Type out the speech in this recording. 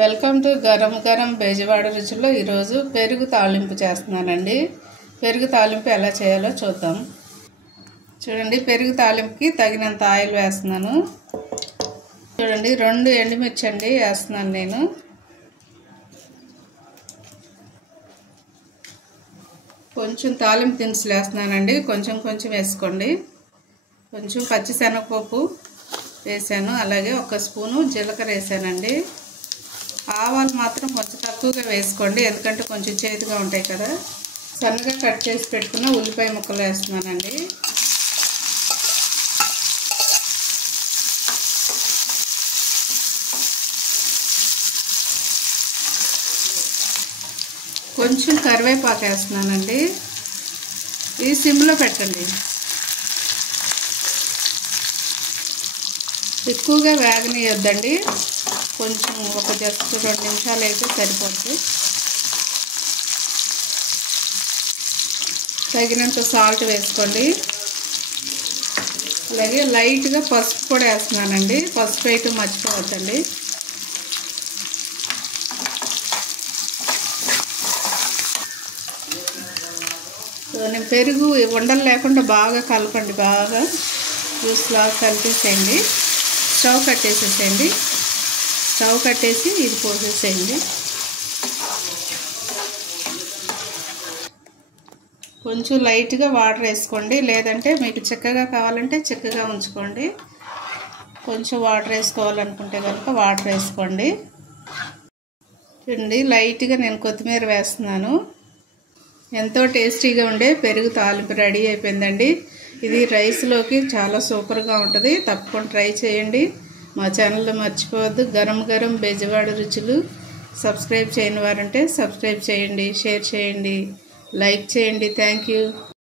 Welcome to garam garam Bezawada రుచుల్లో ఈరోజు పెరుగు తాలింపు చేస్తున్నానండి. పెరుగు తాలింపు ఎలా చేయాలో చూద్దాం. చూడండి, పెరుగు తాలింపుకి తగినంత ఆయిల్ వేస్తున్నాను. చూడండి, 2 ఎండుమిర్చి అండి వేస్తున్నాను నేను. కొంచెం తాలింపు దినుసులు వేస్తున్నానండి, కొంచెం కొంచెం వేసుకోండి. కొంచెం పచ్చిశనగపప్పు వేసాను, అలాగే 1 స్పూను జీలకర్ర వేసానండి. ఆవాలు మాత్రం కొంచెం తక్కువగా వేసుకోండి, ఎందుకంటే కొంచెం చేదుగా ఉంటాయి కదా. సన్నగా కట్ చేసి పెట్టుకున్న ఉల్లిపాయ ముక్కలు వేస్తున్నానండి. కొంచెం కరివేపాకు వేస్తున్నానండి. ఇది సిమ్లో పెట్టండి. ఎక్కువగా వేగనీయొద్దండి, కొంచెం జస్ట్ 2 నిమిషాలు అయితే సరిపోద్ది. తగినంత సాల్ట్ వేసుకోండి, అలాగే లైట్గా పసుపు కూడా వేస్తున్నానండి. పసుపు వేయటం మర్చిపోవద్దండి. నేను పెరుగు ఉండలు లేకుండా బాగా కలపండి, బాగా జ్యూస్లా కలిపేసేయండి. స్టవ్ కట్టేసేసేయండి. స్టవ్ కట్టేసి ఇది పోసేసేయండి. కొంచెం లైట్గా వాటర్ వేసుకోండి, లేదంటే మీకు చిక్కగా కావాలంటే చిక్కగా ఉంచుకోండి. కొంచెం వాటర్ వేసుకోవాలనుకుంటే కనుక వాటర్ వేసుకోండి. చూడండి, లైట్గా నేను కొత్తిమీర వేస్తున్నాను. ఎంతో టేస్టీగా ఉండే పెరుగు తాలింపు రెడీ అయిపోయిందండి. ఇది రైస్లోకి చాలా సూపర్గా ఉంటుంది. తప్పకుండా ట్రై చేయండి. మా ఛానల్లో మర్చిపోవద్దు, గరం గరం బెజవాడ రుచులు. సబ్స్క్రైబ్ చేయని వారంటే సబ్స్క్రైబ్ చేయండి, షేర్ చేయండి, లైక్ చేయండి. Thank you.